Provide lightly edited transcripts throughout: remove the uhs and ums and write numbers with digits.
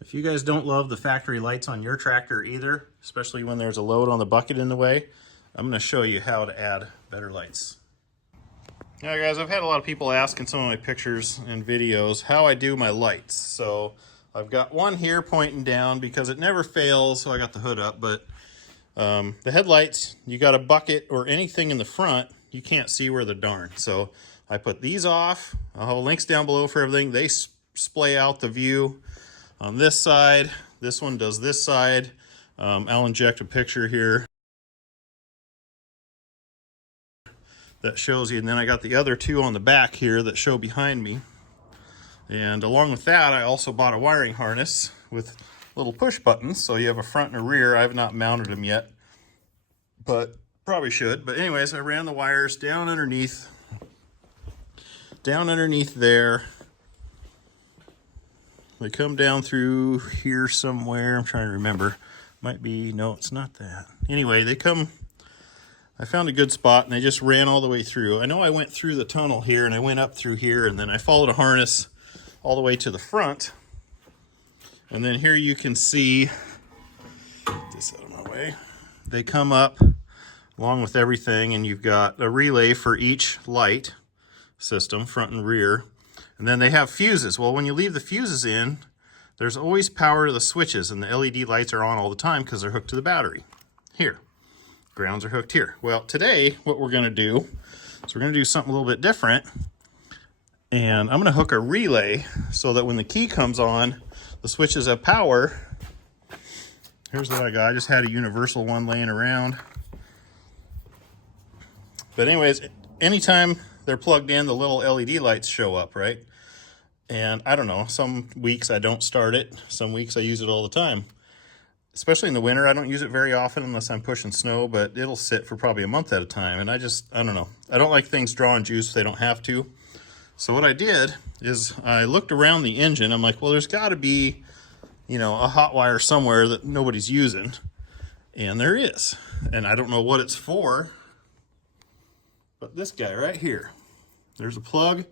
If you guys don't love the factory lights on your tractor either, especially when there's a load on the bucket in the way, I'm going to show you how to add better lights. Now guys, I've had a lot of people ask in some of my pictures and videos how I do my lights. So I've got one here pointing down because it never fails, so I got the hood up, but the headlights, you got a bucket or anything in the front, you can't see where they're darn. So I put these off. I'll have links down below for everything. They splay out the view on this side. This one does this side. I'll inject a picture here that shows you, and then I got the other two on the back here that show behind me. And along with that, I also bought a wiring harness with little push buttons, so you have a front and a rear. I've not mounted them yet, but probably should. But anyways, I ran the wires down underneath there. They come down through here somewhere. I'm trying to remember. Might be, no, it's not that. Anyway, they come, I found a good spot and they just ran all the way through. I know I went through the tunnel here and I went up through here, and then I followed a harness all the way to the front. And then here you can see, get this out of my way, they come up along with everything, and you've got a relay for each light system, front and rear. And then they have fuses. Well, when you leave the fuses in, there's always power to the switches, and the LED lights are on all the time because they're hooked to the battery. Here, grounds are hooked here. Well, today what we're gonna do is we're gonna do something a little bit different. And I'm gonna hook a relay so that when the key comes on, the switches have power. Here's what I got. I just had a universal one laying around. But anyways, anytime they're plugged in, the little LED lights show up, right? And I don't know, some weeks I don't start it. Some weeks I use it all the time. Especially in the winter, I don't use it very often unless I'm pushing snow, but it'll sit for probably a month at a time. And I don't know. I don't like things drawing juice if they don't have to. So what I did is I looked around the engine. I'm like, well, there's got to be, you know, a hot wire somewhere that nobody's using. And there is. And I don't know what it's for, but this guy right here, there's a plug.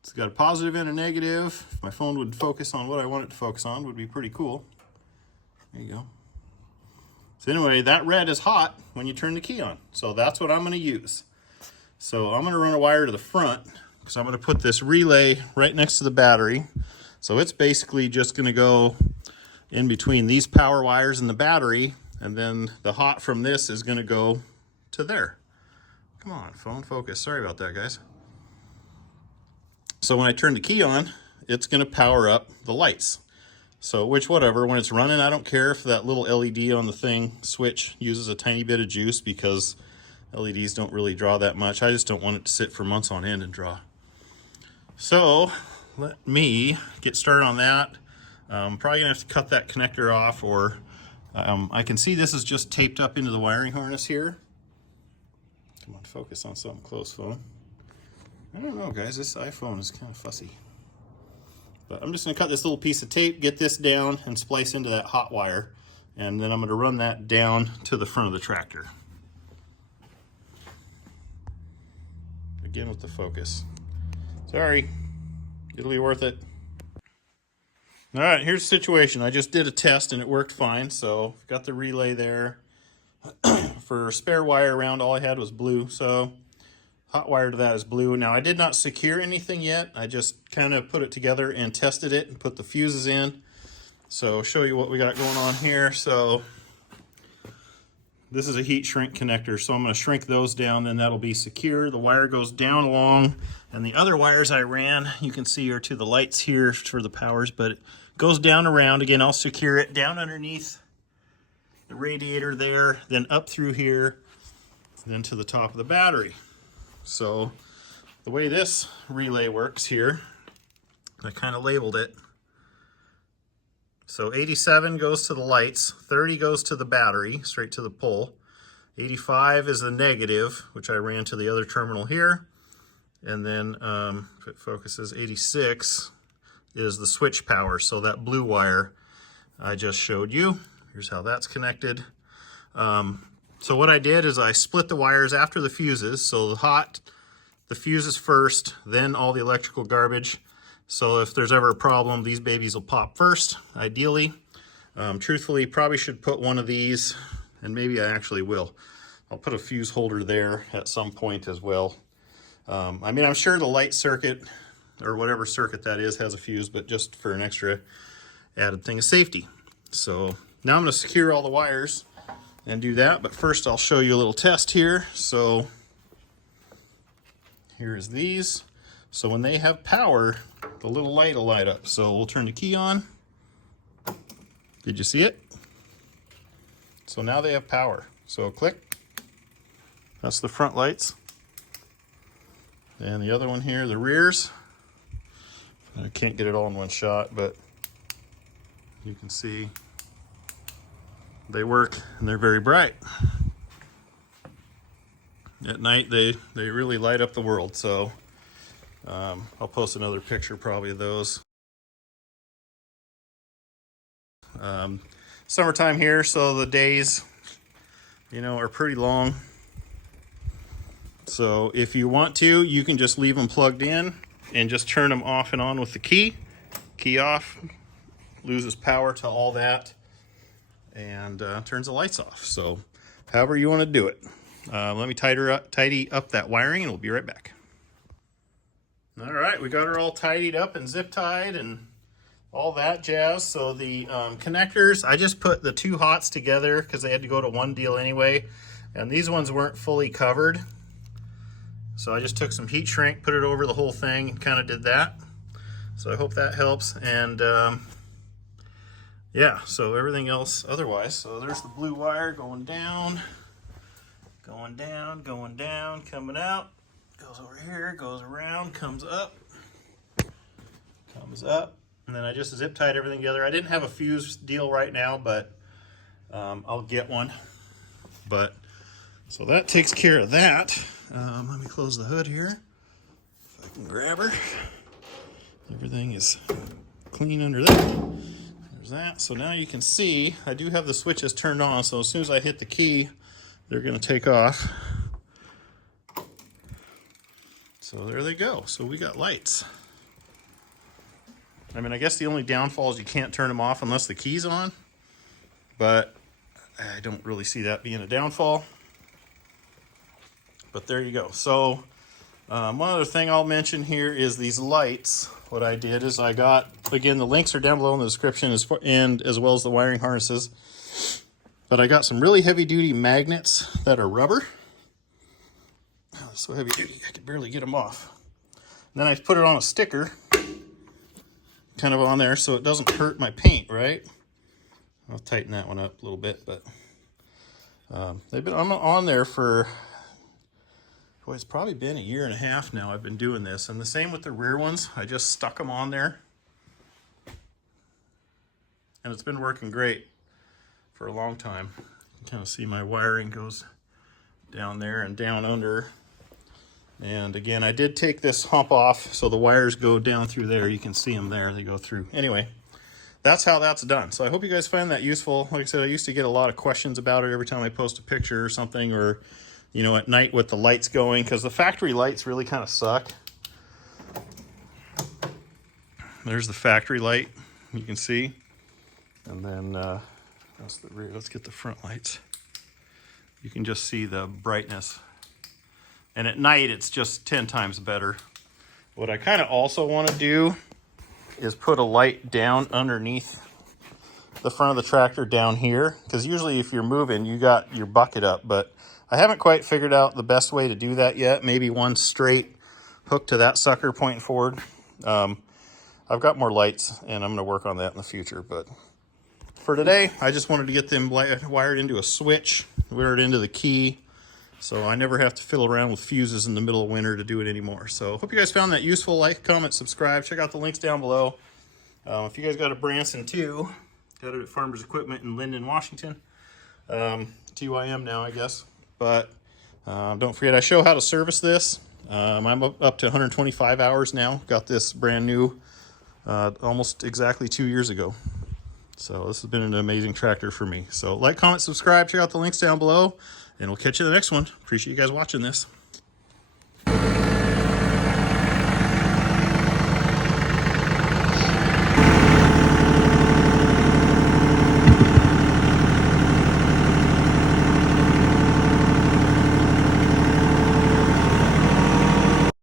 It's got a positive and a negative. If my phone would focus on what I want it to focus on, would be pretty cool. There you go. So anyway, that red is hot when you turn the key on. So that's what I'm going to use. So I'm going to run a wire to the front, because I'm going to put this relay right next to the battery. So it's basically just going to go in between these power wires and the battery, and then the hot from this is going to go to there. Come on, phone, focus. Sorry about that, guys. So when I turn the key on, it's going to power up the lights. So whatever, when it's running, I don't care if that little LED on the thing switch uses a tiny bit of juice, because LEDs don't really draw that much. I just don't want it to sit for months on end and draw. So let me get started on that. Probably gonna have to cut that connector off, or I can see this is just taped up into the wiring harness here. Come on, focus on something close, phone. I don't know, guys, this iPhone is kind of fussy. But I'm just gonna cut this little piece of tape, get this down, and splice into that hot wire. And then I'm gonna run that down to the front of the tractor. Again with the focus. Sorry, it'll be worth it. All right, here's the situation. I just did a test and it worked fine. So got the relay there. For spare wire around, all I had was blue. So hot wire to that is blue. Now I did not secure anything yet. I just kind of put it together and tested it and put the fuses in. So show you what we got going on here. So this is a heat shrink connector, so I'm going to shrink those down, then that'll be secure. The wire goes down along, and the other wires I ran, you can see, are to the lights here for the powers, but it goes down around. Again, I'll secure it down underneath the radiator there, then up through here, then to the top of the battery. So the way this relay works here, I kind of labeled it. So 87 goes to the lights, 30 goes to the battery, straight to the pole. 85 is the negative, which I ran to the other terminal here. And then, if it focuses, 86 is the switch power. So that blue wire I just showed you. Here's how that's connected. So what I did is I split the wires after the fuses. So the fuses first, then all the electrical garbage. So if there's ever a problem, these babies will pop first, ideally. Truthfully, probably should put one of these, and maybe I actually will. I'll put a fuse holder there at some point as well. I mean, I'm sure the light circuit, or whatever circuit that is, has a fuse, but just for an extra added thing of safety. So now I'm going to secure all the wires and do that, but first I'll show you a little test here. So here's these. So when they have power, the little light will light up. So we'll turn the key on. Did you see it? So now they have power. So click. That's the front lights. And the other one here, the rears. I can't get it all in one shot, but you can see they work and they're very bright. At night, they really light up the world. So I'll post another picture probably of those. Summertime here, so the days, you know, are pretty long. So if you want to, you can just leave them plugged in and just turn them off and on with the key. Key off, loses power to all that, and turns the lights off. So however you want to do it. Let me tidy up that wiring, and we'll be right back. All right, we got her all tidied up and zip tied and all that jazz. So the connectors, I just put the two hots together because they had to go to one deal anyway, and these ones weren't fully covered. So I just took some heat shrink, put it over the whole thing, and kind of did that. So I hope that helps. And yeah, so everything else otherwise. So there's the blue wire going down, going down, going down, coming out. Goes over here, goes around, comes up, and then I just zip tied everything together. I didn't have a fuse deal right now, but I'll get one. But so that takes care of that. Let me close the hood here. If I can grab her. Everything is clean under there. There's that. So now you can see I do have the switches turned on, so as soon as I hit the key, they're going to take off. So there they go. So we got lights. I mean, I guess the only downfall is you can't turn them off unless the key's on, but I don't really see that being a downfall. But there you go. So one other thing I'll mention here is these lights. What I did is I got, again, the links are down below in the description and as well as the wiring harnesses. But I got some really heavy duty magnets that are rubber. Oh, so heavy duty, I could barely get them off. And then I put it on a sticker, kind of on there so it doesn't hurt my paint, right? I'll tighten that one up a little bit, but they've been on there for, boy, it's probably been a year and a half now I've been doing this. And the same with the rear ones. I just stuck them on there. And it's been working great for a long time. You can kind of see my wiring goes down there and down under. And again, I did take this hump off so the wires go down through there. You can see them there, they go through. Anyway, that's how that's done. So I hope you guys find that useful. Like I said, I used to get a lot of questions about it every time I post a picture or something, or you know, at night with the lights going, because the factory lights really kind of suck. There's the factory light, you can see. And then that's the rear. Let's get the front lights. You can just see the brightness. And at night, it's just 10 times better. What I kind of also want to do is put a light down underneath the front of the tractor down here. Because usually if you're moving, you got your bucket up. But I haven't quite figured out the best way to do that yet. Maybe one straight hook to that sucker pointing forward. I've got more lights, and I'm going to work on that in the future. But for today, I just wanted to get them wired into a switch, wired into the key, so I never have to fiddle around with fuses in the middle of winter to do it anymore. So hope you guys found that useful. Like, comment, subscribe. Check out the links down below. If you guys got a Branson too, got it at Farmers Equipment in Linden, Washington. TYM now, I guess. But don't forget, I show how to service this. I'm up to 125 hours now. Got this brand new almost exactly 2 years ago. So this has been an amazing tractor for me. So like, comment, subscribe, check out the links down below, and we'll catch you in the next one. Appreciate you guys watching this.